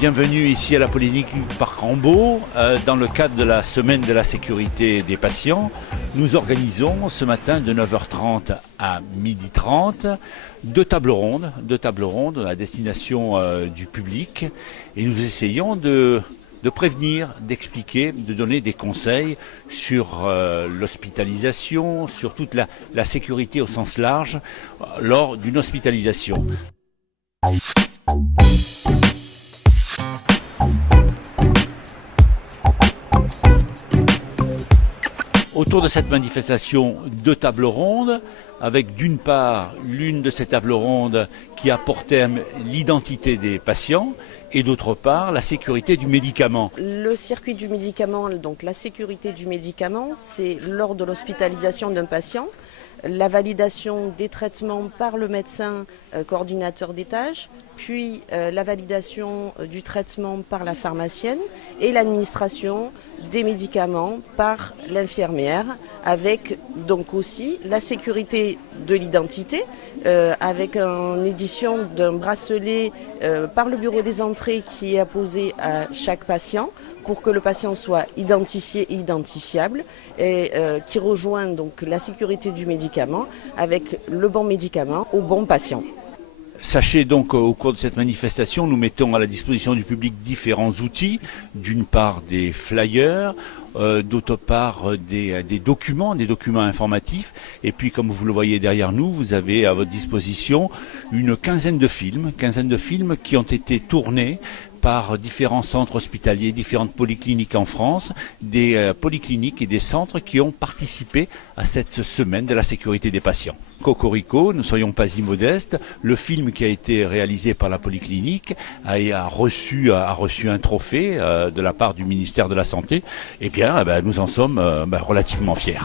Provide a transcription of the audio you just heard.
Bienvenue ici à la Polyclinique du Parc Rambaud. Dans le cadre de la semaine de la sécurité des patients, nous organisons ce matin de 9h30 à 12h30 deux tables rondes à destination du public, et nous essayons de prévenir, d'expliquer, de donner des conseils sur l'hospitalisation, sur toute la sécurité au sens large lors d'une hospitalisation. Autour de cette manifestation, deux tables rondes, avec d'une part l'une de ces tables rondes qui a pour thème l'identité des patients et d'autre part la sécurité du médicament. Le circuit du médicament, donc la sécurité du médicament, c'est lors de l'hospitalisation d'un patient, la validation des traitements par le médecin coordinateur des tâches, puis la validation du traitement par la pharmacienne et l'administration des médicaments par l'infirmière, avec donc aussi la sécurité de l'identité, avec une édition d'un bracelet par le bureau des entrées qui est apposé à chaque patient, pour que le patient soit identifié et identifiable, et qui rejoint donc la sécurité du médicament avec le bon médicament au bon patient. Sachez donc au cours de cette manifestation, nous mettons à la disposition du public différents outils, d'une part des flyers, d'autre part des documents informatifs, et puis comme vous le voyez derrière nous, vous avez à votre disposition une quinzaine de films qui ont été tournés par différents centres hospitaliers, différentes polycliniques en France, des polycliniques et des centres qui ont participé à cette semaine de la sécurité des patients. Cocorico, ne soyons pas immodestes, le film qui a été réalisé par la polyclinique a reçu un trophée de la part du ministère de la Santé. Eh bien, nous en sommes relativement fiers.